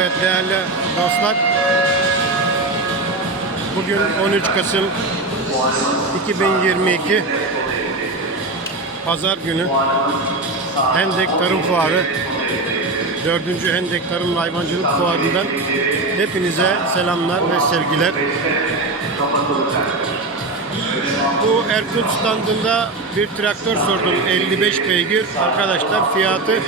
Evet değerli dostlar. Bugün 13 Kasım 2022 Pazar günü Hendek Tarım Fuarı 4. Hendek Tarım ve Hayvancılık Fuarı'ndan hepinize selamlar ve sevgiler. Bu Erkut standında bir traktör sordum 55 beygir. Arkadaşlar fiyatı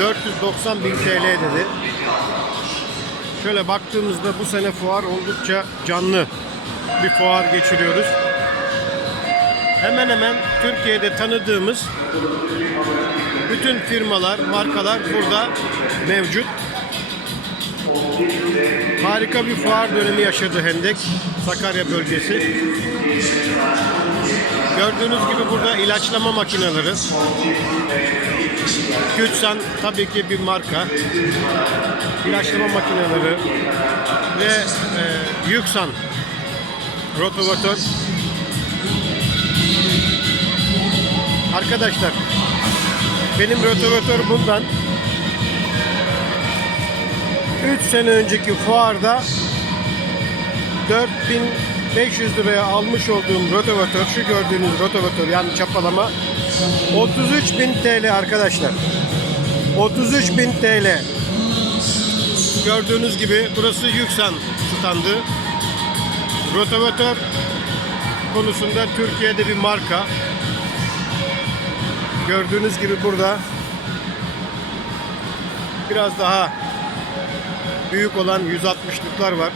490 bin TL dedi. Şöyle baktığımızda bu sene fuar oldukça canlı bir fuar geçiriyoruz. Hemen hemen Türkiye'de tanıdığımız bütün firmalar, markalar burada mevcut. Harika bir fuar dönemi yaşadı Hendek, Sakarya bölgesi. Gördüğünüz gibi burada ilaçlama makineleri. Güçsan tabii ki bir marka. İlaçlama makineleri ve e, Yüksan rotovatör. Arkadaşlar benim rotovatör bundan 3 sene önceki fuarda 4500 liraya almış olduğum rotovatör, şu gördüğünüz rotovatör yani çapalama 33.000 TL arkadaşlar. 33.000 TL. Gördüğünüz gibi burası Yüksan standı. Rotovatör konusunda Türkiye'de bir marka. Gördüğünüz gibi burada biraz daha büyük olan 160'lıklar var.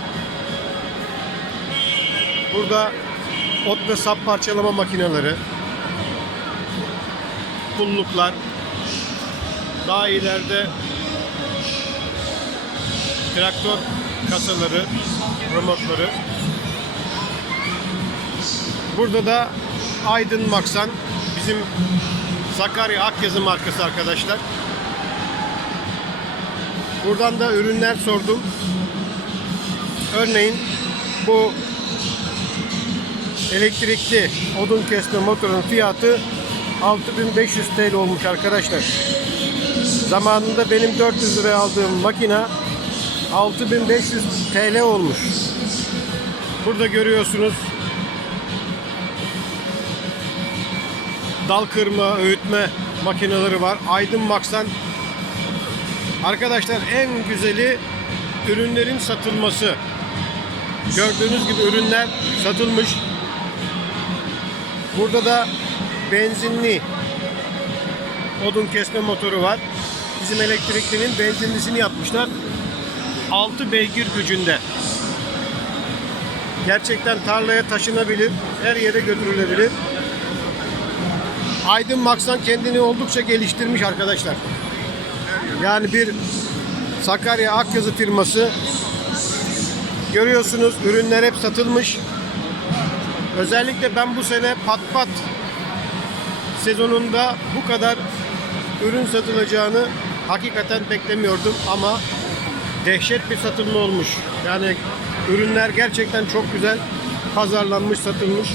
Burada ot ve sap parçalama makineleri, pulluklar, daha ileride traktör kasaları, remorkları. Burada da Aydın Maksan, bizim Sakarya Akyazı markası arkadaşlar. Buradan da ürünler sordum. Örneğin bu elektrikli odun kesme motorun fiyatı 6500 TL olmuş arkadaşlar. Zamanında benim 400 liraya aldığım makina 6500 TL olmuş. Burada görüyorsunuz dal kırma, öğütme makineleri var. Aydın Max'tan Arkadaşlar en güzeli ürünlerin satılması. Gördüğünüz gibi ürünler satılmış. Burada da benzinli odun kesme motoru var. Bizim elektriklinin benzinlisini yapmışlar. 6 beygir gücünde. Gerçekten tarlaya taşınabilir, her yere götürülebilir. Aydın Max'tan kendini oldukça geliştirmiş arkadaşlar. Yani bir Sakarya Akyazı firması. Görüyorsunuz ürünler hep satılmış. Özellikle ben bu sene pat pat sezonunda bu kadar ürün satılacağını hakikaten beklemiyordum ama dehşet bir satılma olmuş. Yani ürünler gerçekten çok güzel pazarlanmış, satılmış.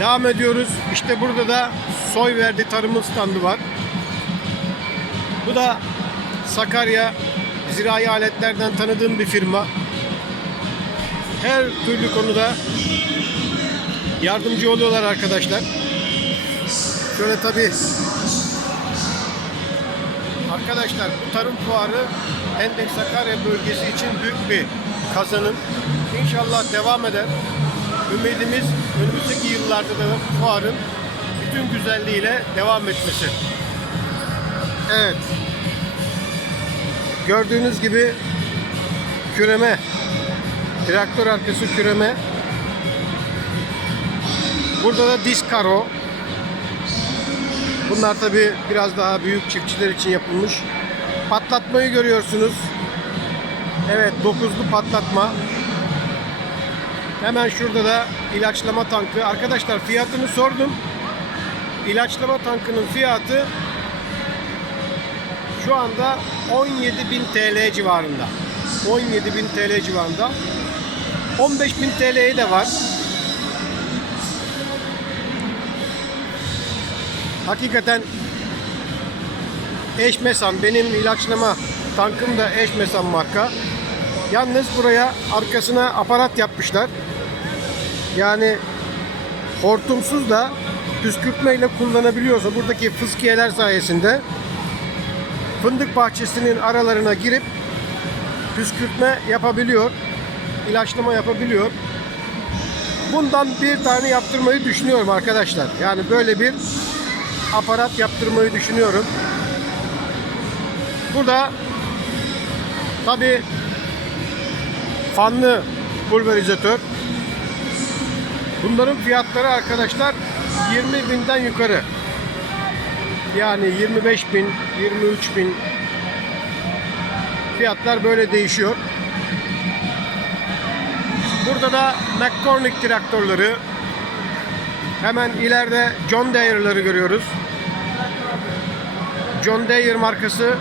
Devam ediyoruz. İşte burada da soy verdi tarımın standı var. Bu da Sakarya zirai aletlerden tanıdığım bir firma. Her türlü konuda yardımcı oluyorlar arkadaşlar. Şöyle tabi arkadaşlar bu tarım fuarı Hendek Sakarya bölgesi için büyük bir kazanım. İnşallah devam eder. Ümidimiz önümüzdeki yıllarda da fuarın bütün güzelliğiyle devam etmesi. Evet. Gördüğünüz gibi küreme, traktör arkası küreme. Burada da diskaro. Bunlar tabi biraz daha büyük çiftçiler için yapılmış. Patlatmayı görüyorsunuz. Evet, dokuzlu patlatma. Hemen şurada da ilaçlama tankı. Arkadaşlar fiyatını sordum. İlaçlama tankının fiyatı şu anda 17.000 TL civarında. 17.000 TL civarında. 15.000 TL'ye de var. Hakikaten eşmesan benim ilaçlama Tankım da Eşmesan marka. Yalnız buraya arkasına aparat yapmışlar. Yani hortumsuz da püskürtmeyle kullanabiliyorsa buradaki fıskiyeler sayesinde fındık bahçesinin aralarına girip püskürtme yapabiliyor. ilaçlama yapabiliyor. Bundan bir tane yaptırmayı düşünüyorum arkadaşlar. Yani böyle bir aparat yaptırmayı düşünüyorum. Burada tabi fanlı pulverizatör. Bunların fiyatları arkadaşlar 20 binden yukarı. Yani 25 bin, 23 bin fiyatlar böyle değişiyor. Burada da McCormick traktörleri. Hemen ileride John Deere'ları görüyoruz. John Deere markası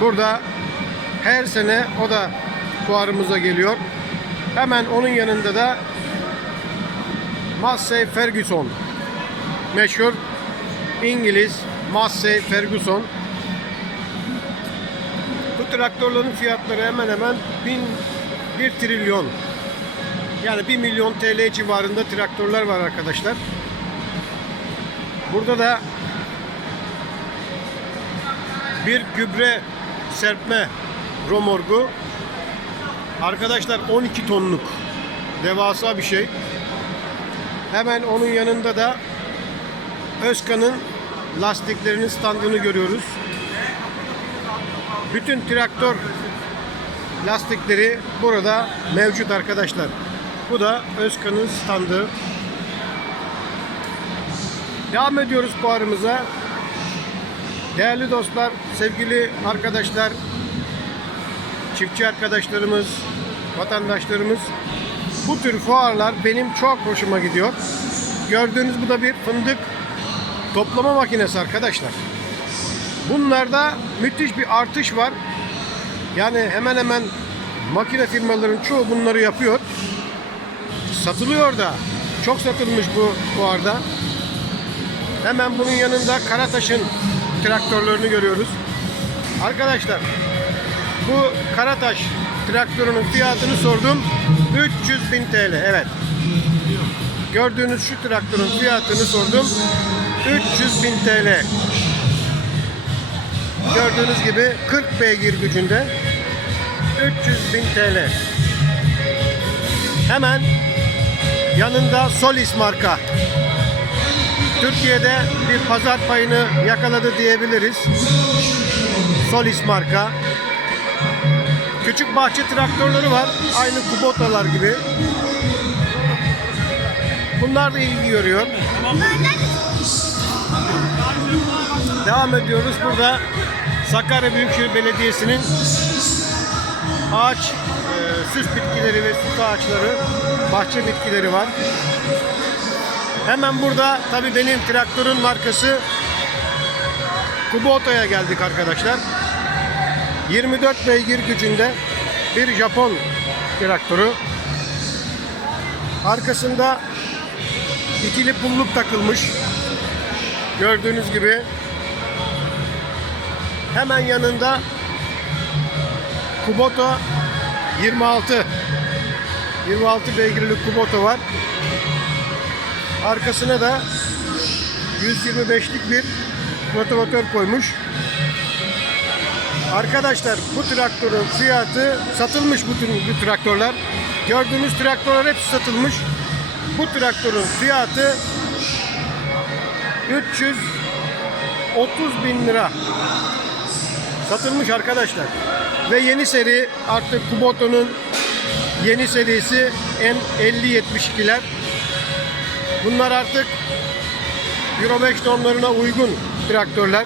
burada her sene o da fuarımıza geliyor. Hemen onun yanında da Massey Ferguson meşhur İngiliz Massey Ferguson bu traktörlerin fiyatları hemen hemen 1000 1 trilyon yani 1 milyon TL civarında traktörler var arkadaşlar. Burada da bir gübre serpme romorgu. Arkadaşlar 12 tonluk devasa bir şey. Hemen onun yanında da Özkan'ın lastiklerinin standını görüyoruz. Bütün traktör lastikleri burada mevcut arkadaşlar. Bu da Özkan'ın standı. Devam ediyoruz fuarımıza. Değerli dostlar, sevgili arkadaşlar, çiftçi arkadaşlarımız, vatandaşlarımız bu tür fuarlar benim çok hoşuma gidiyor. Gördüğünüz bu da bir fındık toplama makinesi arkadaşlar. Bunlarda müthiş bir artış var. Yani hemen hemen makine firmaların çoğu bunları yapıyor. Satılıyor da. Çok satılmış bu fuarda. Hemen bunun yanında Karataş'ın traktörlerini görüyoruz. Arkadaşlar bu Karataş traktörünün fiyatını sordum. 300 bin TL. Evet. Gördüğünüz şu traktörün fiyatını sordum. 300 bin TL. Gördüğünüz gibi 40 beygir gücünde 300 bin TL. Hemen yanında Solis marka. Türkiye'de bir pazar payını yakaladı diyebiliriz. Solis marka. Küçük bahçe traktörleri var. Aynı Kubota'lar gibi. Bunlar da ilgi görüyor. Devam ediyoruz. Burada Sakarya Büyükşehir Belediyesi'nin ağaç, e, süs bitkileri ve süs ağaçları, bahçe bitkileri var. Hemen burada tabii benim traktörün markası Kubota'ya geldik arkadaşlar. 24 beygir gücünde bir Japon traktörü. Arkasında ikili pulluk takılmış. Gördüğünüz gibi hemen yanında Kubota 26 26 beygirlik Kubota var. Arkasına da 125'lik bir motivatör koymuş. Arkadaşlar bu traktörün fiyatı satılmış bütün bu traktörler. Gördüğünüz traktörler hepsi satılmış. Bu traktörün fiyatı 330 bin lira. Satılmış arkadaşlar. Ve yeni seri artık Kubota'nın yeni serisi M5072'ler. Bunlar artık Euro 5 normlarına uygun traktörler.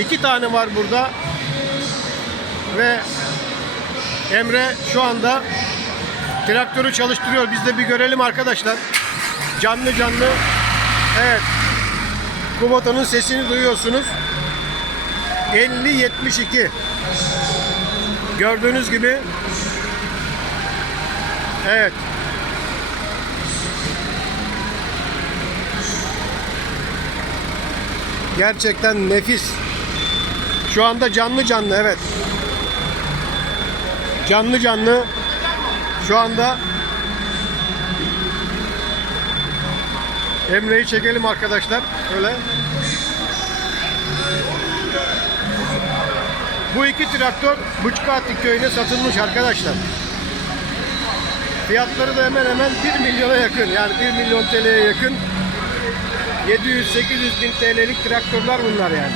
İki tane var burada. Ve Emre şu anda traktörü çalıştırıyor. Biz de bir görelim arkadaşlar. Canlı canlı. Evet. Kubota'nın sesini duyuyorsunuz. 50-72. Gördüğünüz gibi. Evet. Gerçekten nefis. Şu anda canlı canlı evet. Canlı canlı şu anda Emre'yi çekelim arkadaşlar. Öyle. Bu iki traktör Buçkatlı köyüne satılmış arkadaşlar. Fiyatları da hemen hemen 1 milyona yakın. Yani 1 milyon TL'ye yakın. 700-800 bin TL'lik traktörler bunlar yani.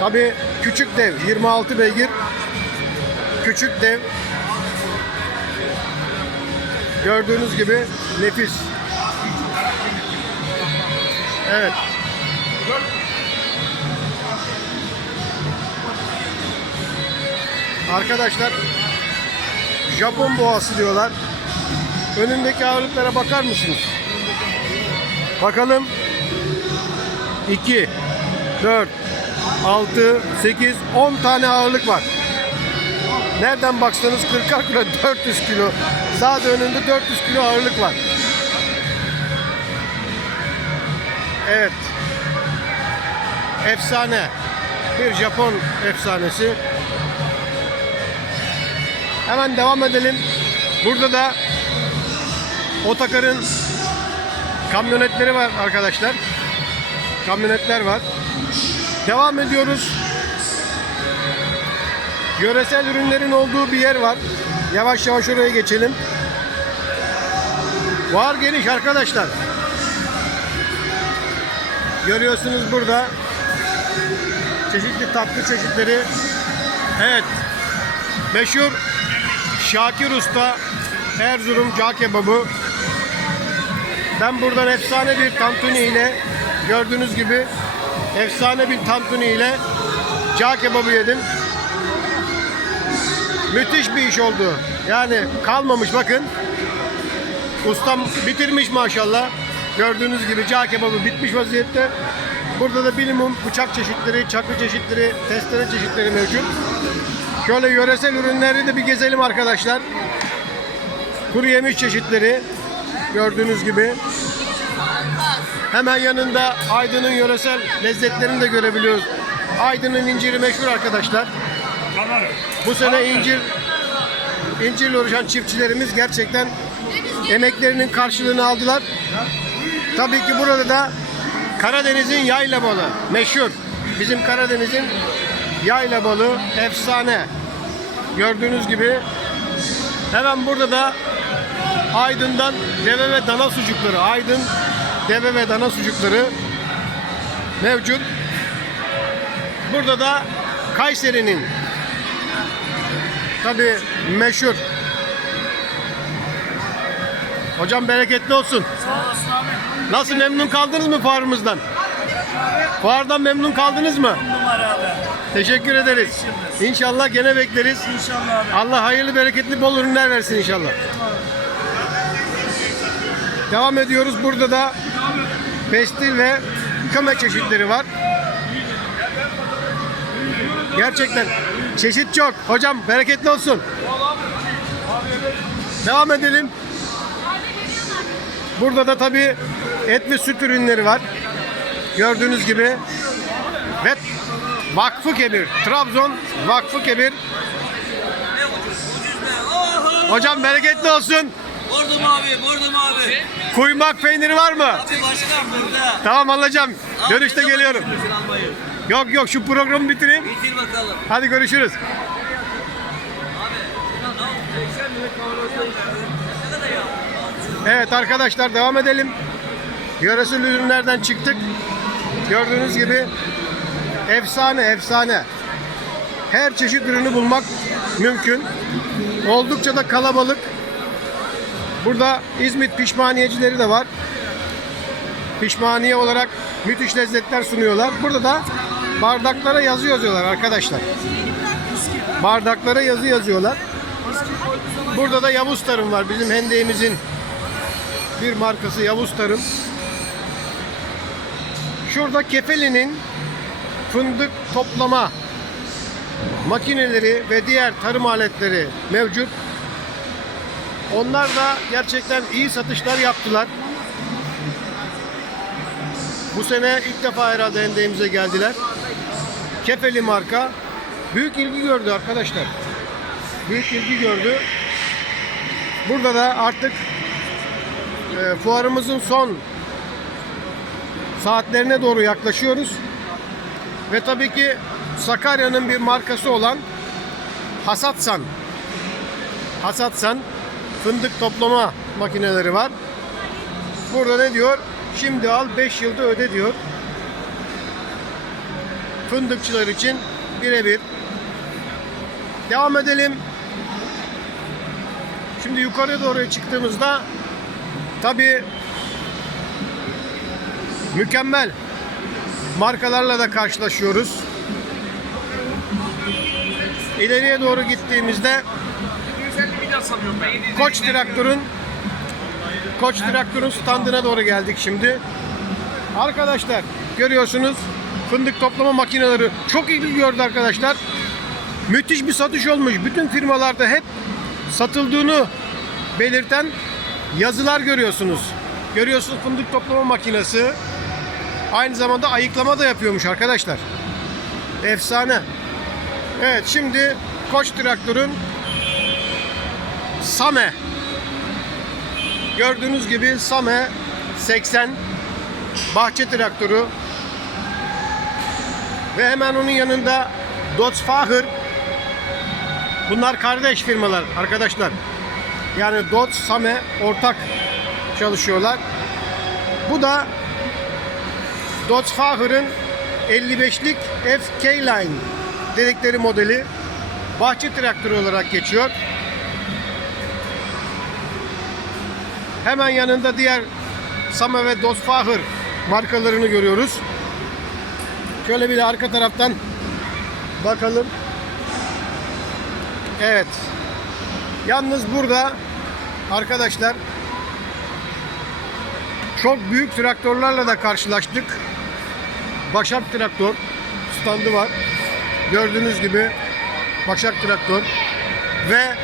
Tabi küçük dev 26 beygir. Küçük dev. Gördüğünüz gibi nefis. Evet. Arkadaşlar Japon boğası diyorlar. Önündeki ağırlıklara bakar mısınız? Bakalım. 2 4 6 8 10 tane ağırlık var. Nereden baksanız 40 kilo 400 kilo. Sağda önünde 400 kilo ağırlık var. Evet. Efsane. Bir Japon efsanesi. Hemen devam edelim. Burada da Otakar'ın kamyonetleri var arkadaşlar. Kamyonetler var. Devam ediyoruz. Yöresel ürünlerin olduğu bir yer var. Yavaş yavaş oraya geçelim. Var geniş arkadaşlar. Görüyorsunuz burada çeşitli tatlı çeşitleri. Evet. Meşhur Şakir Usta Erzurum cağ kebabı. Ben buradan efsane bir tantuni ile gördüğünüz gibi efsane bir tantuni ile cağ kebabı yedim. Müthiş bir iş oldu. Yani kalmamış bakın. Ustam bitirmiş maşallah. Gördüğünüz gibi cağ kebabı bitmiş vaziyette. Burada da minimum bıçak çeşitleri, çakı çeşitleri, testere çeşitleri mevcut. Şöyle yöresel ürünleri de bir gezelim arkadaşlar. Kuru yemiş çeşitleri gördüğünüz gibi. Hemen yanında Aydın'ın yöresel lezzetlerini de görebiliyoruz. Aydın'ın inciri meşhur arkadaşlar. Bu sene incir incirle uğraşan çiftçilerimiz gerçekten emeklerinin karşılığını aldılar. Tabii ki burada da Karadeniz'in yayla balı meşhur. Bizim Karadeniz'in yayla balı efsane. Gördüğünüz gibi hemen burada da Aydın'dan deve ve dana sucukları. Aydın deve ve dana sucukları mevcut. Burada da Kayseri'nin tabi meşhur. Hocam bereketli olsun. Sağ olasın abi. Nasıl memnun kaldınız mı fuarımızdan? Fuardan memnun kaldınız mı? Numara abi. Teşekkür ederiz. İnşallah gene bekleriz. İnşallah abi. Allah hayırlı bereketli bol ürünler versin inşallah. Devam ediyoruz. Burada da pestil ve köme çeşitleri var. Gerçekten çeşit çok. Hocam bereketli olsun. Devam edelim. Burada da tabii et ve süt ürünleri var. Gördüğünüz gibi. Ve Vakfı Kebir. Trabzon Vakfı Kebir. Hocam bereketli olsun. Vurdum abi, vurdum abi. Kuymak peyniri var mı? Abi başkan burada. Tamam alacağım. Abi, Dönüşte ne zaman geliyorum. almayı? Yok yok şu programı bitireyim. Bitir bakalım. Hadi görüşürüz. Abi. şuna al, 80 lira kavrulsa Ne kadar ya? Evet arkadaşlar devam edelim. Yöresel ürünlerden çıktık. Gördüğünüz gibi efsane efsane. Her çeşit ürünü bulmak mümkün. Oldukça da kalabalık. Burada İzmit pişmaniyecileri de var. Pişmaniye olarak müthiş lezzetler sunuyorlar. Burada da bardaklara yazı yazıyorlar arkadaşlar. Bardaklara yazı yazıyorlar. Burada da Yavuz Tarım var. Bizim hendeğimizin bir markası Yavuz Tarım. Şurada Kefeli'nin fındık toplama makineleri ve diğer tarım aletleri mevcut. Onlar da gerçekten iyi satışlar yaptılar. Bu sene ilk defa herhalde hendeğimize geldiler. Kefeli marka. Büyük ilgi gördü arkadaşlar. Büyük ilgi gördü. Burada da artık e, fuarımızın son saatlerine doğru yaklaşıyoruz. Ve tabii ki Sakarya'nın bir markası olan Hasatsan. Hasatsan fındık toplama makineleri var. Burada ne diyor? Şimdi al 5 yılda öde diyor. Fındıkçılar için birebir. Devam edelim. Şimdi yukarı doğru çıktığımızda tabii mükemmel markalarla da karşılaşıyoruz. İleriye doğru gittiğimizde 150 milyar sanıyorum ben. Koç Traktör'ün Koç Traktör'ün standına doğru geldik şimdi. Arkadaşlar görüyorsunuz fındık toplama makineleri çok ilgi gördü arkadaşlar. Müthiş bir satış olmuş. Bütün firmalarda hep satıldığını belirten yazılar görüyorsunuz. Görüyorsunuz fındık toplama makinesi. Aynı zamanda ayıklama da yapıyormuş arkadaşlar. Efsane. Evet şimdi Koç Traktör'ün Same. Gördüğünüz gibi Same 80 bahçe traktörü ve hemen onun yanında Dotsfacher Bunlar kardeş firmalar arkadaşlar. Yani Dots, Same ortak çalışıyorlar. Bu da Dotsfacher'ın 55'lik FK Line dedikleri modeli bahçe traktörü olarak geçiyor. Hemen yanında diğer Sama ve Dosfaher markalarını görüyoruz. Şöyle bir de arka taraftan bakalım. Evet. Yalnız burada arkadaşlar çok büyük traktörlerle de karşılaştık. Başak traktör standı var. Gördüğünüz gibi Başak traktör ve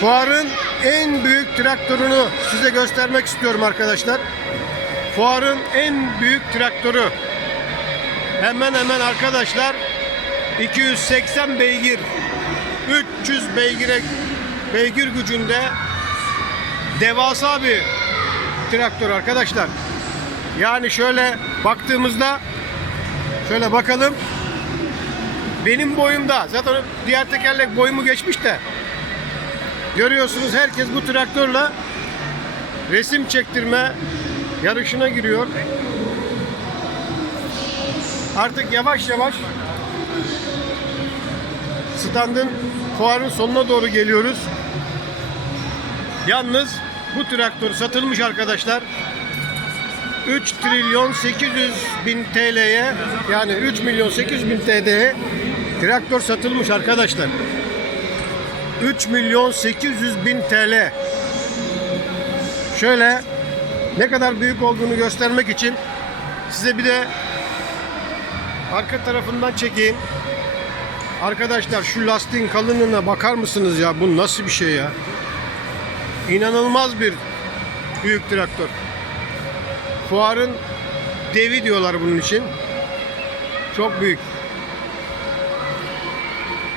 Fuarın en büyük traktörünü size göstermek istiyorum arkadaşlar. Fuarın en büyük traktörü. Hemen hemen arkadaşlar 280 beygir 300 beygire beygir gücünde devasa bir traktör arkadaşlar. Yani şöyle baktığımızda şöyle bakalım benim boyumda zaten diğer tekerlek boyumu geçmiş de Görüyorsunuz herkes bu traktörle resim çektirme yarışına giriyor. Artık yavaş yavaş standın fuarın sonuna doğru geliyoruz. Yalnız bu traktör satılmış arkadaşlar. 3 trilyon 800 bin TL'ye yani 3 milyon 800 bin TL'ye traktör satılmış arkadaşlar. 3 milyon 800 bin TL. Şöyle ne kadar büyük olduğunu göstermek için size bir de arka tarafından çekeyim. Arkadaşlar şu lastiğin kalınlığına bakar mısınız ya? Bu nasıl bir şey ya? İnanılmaz bir büyük traktör. Fuarın devi diyorlar bunun için. Çok büyük.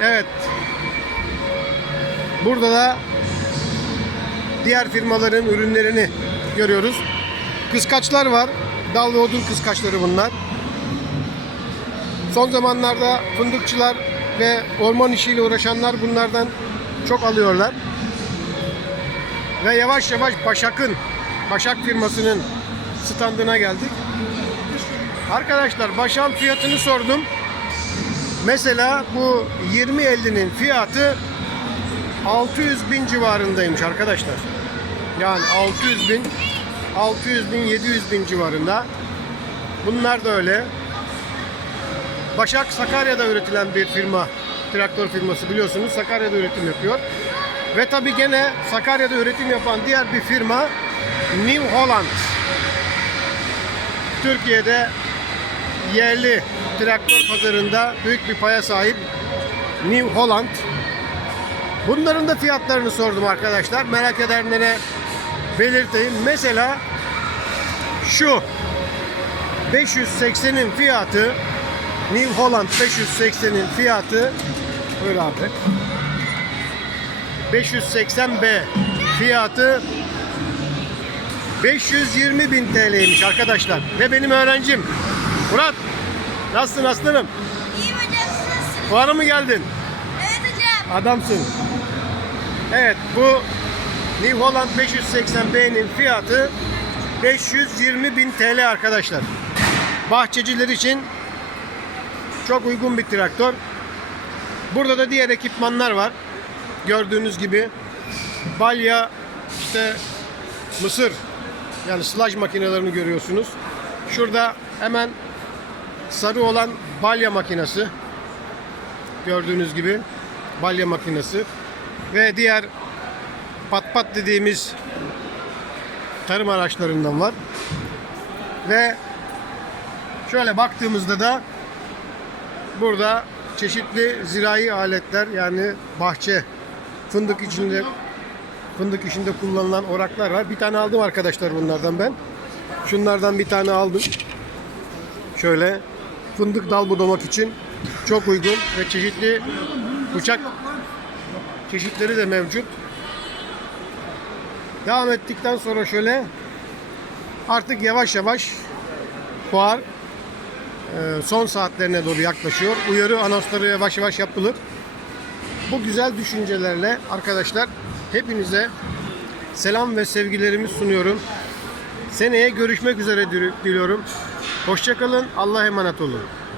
Evet. Burada da diğer firmaların ürünlerini görüyoruz. Kıskaçlar var. Dal ve odun kıskaçları bunlar. Son zamanlarda fındıkçılar ve orman işiyle uğraşanlar bunlardan çok alıyorlar. Ve yavaş yavaş Başak'ın, Başak firmasının standına geldik. Arkadaşlar Başak'ın fiyatını sordum. Mesela bu 20.50'nin fiyatı 600 bin civarındaymış arkadaşlar. Yani 600 bin, 600 bin, 700 bin civarında. Bunlar da öyle. Başak Sakarya'da üretilen bir firma, traktör firması biliyorsunuz. Sakarya'da üretim yapıyor. Ve tabi gene Sakarya'da üretim yapan diğer bir firma New Holland. Türkiye'de yerli traktör pazarında büyük bir paya sahip New Holland. Bunların da fiyatlarını sordum arkadaşlar. Merak edenlere belirteyim. Mesela şu 580'in fiyatı New Holland 580'in fiyatı Buyur abi. 580B fiyatı 520 bin TL'ymiş arkadaşlar. Ve benim öğrencim. Murat. Nasılsın aslanım? İyi hocam siz nasılsınız? Fuara mı geldin? Evet hocam. Adamsın. Evet bu New Holland 580B'nin fiyatı 520 bin TL arkadaşlar. Bahçeciler için çok uygun bir traktör. Burada da diğer ekipmanlar var. Gördüğünüz gibi balya işte mısır yani sılaj makinelerini görüyorsunuz. Şurada hemen sarı olan balya makinesi gördüğünüz gibi balya makinesi ve diğer pat pat dediğimiz tarım araçlarından var. Ve şöyle baktığımızda da burada çeşitli zirai aletler yani bahçe fındık içinde fındık işinde kullanılan oraklar var. Bir tane aldım arkadaşlar bunlardan ben. Şunlardan bir tane aldım. Şöyle fındık dal budamak için çok uygun ve çeşitli bıçak çeşitleri de mevcut. Devam ettikten sonra şöyle artık yavaş yavaş fuar e, son saatlerine doğru yaklaşıyor. Uyarı anonsları yavaş yavaş yapılır. Bu güzel düşüncelerle arkadaşlar hepinize selam ve sevgilerimi sunuyorum. Seneye görüşmek üzere diliyorum. Hoşçakalın. Allah'a emanet olun.